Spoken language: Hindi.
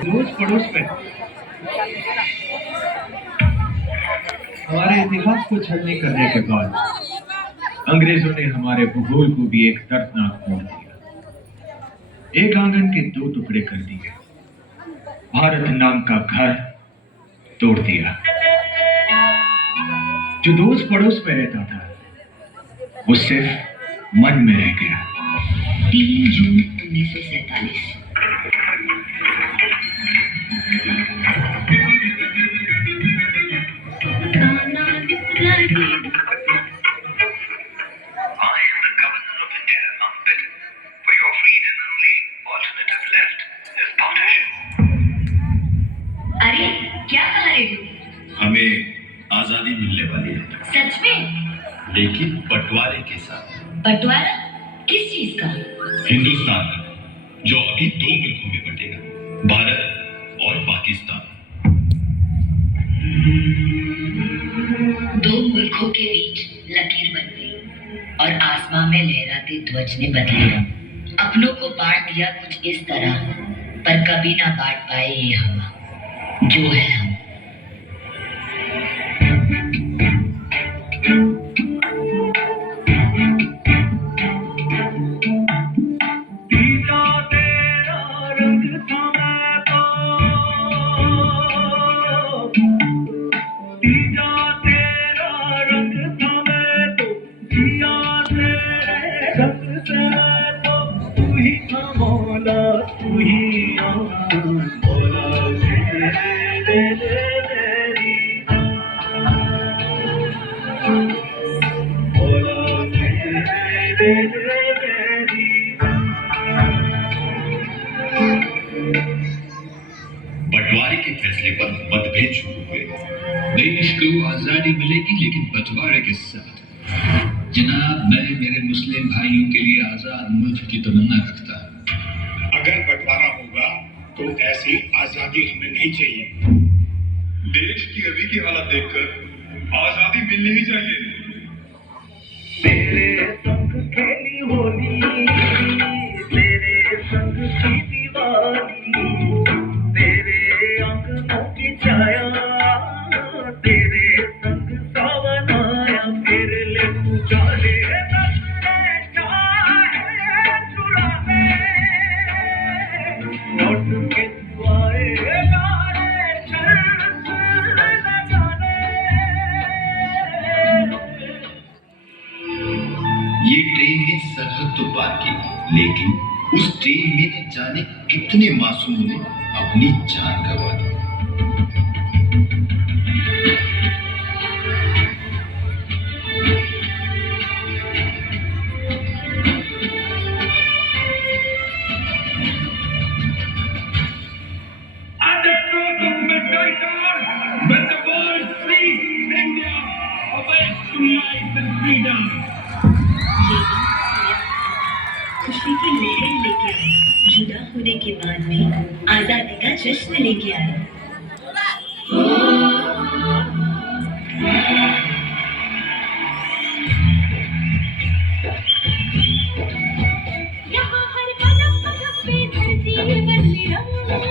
रोज पड़ोस में हमारे इतिहास को छलनी करने के बाद अंग्रेजों ने हमारे भूगोल को भी एक दर्दनाक मोड़ दिया। एक आंगन के दो टुकड़े कर दिए, भारत नाम का घर तोड़ दिया। जो दोस्त पड़ोस में रहता था वो सिर्फ मन में रह गया। 3 जून 1947। अरे क्या कहा रेडियो? हमें आजादी मिलने वाली है। सच में? लेकिन बंटवारे के साथ। बंटवारा किस चीज का? हिंदुस्तान का, जो अभी 2 मुल्कों में बंटेगा, भारत और पाकिस्तान। 2 मुल्कों के बीच लकीर बन गई और आसमां में लहराते ध्वज ने बदले रंग। अपनों को बांट दिया कुछ इस तरह, पर कभी ना बांट पाए ये हवा जो है हम। बंटवारे के फैसले पर मतभेद शुरू हुए। देश को आजादी मिलेगी लेकिन बंटवारे के साथ। जनाब, मैं मेरे मुस्लिम भाइयों के लिए आजाद मुल्क की तमन्ना रखता हूँ। अगर बंटवारा होगा तो ऐसी आजादी हमें नहीं चाहिए। देश की अभी की हालत देखकर आजादी मिलनी ही चाहिए। तेरे संग खेली होली, तेरे संग की दीवानी, तेरे आंखों की छाया, तेरे संग सावन आया, तेरे ले तू जाने चुराने लौट के तू आएगा रे शर्त न जाने। ये ट्रेन ने सरहद तो पार की, लेकिन उस ट्रेन में न जाने कितने मासूमों ने अपनी जान गंवा दी। खुशी की लहर लेके आए, जुदा होने के बाद भी आजादी का जश्न लेके आए। यहाँ हर कदम पे धरती बदले रंग।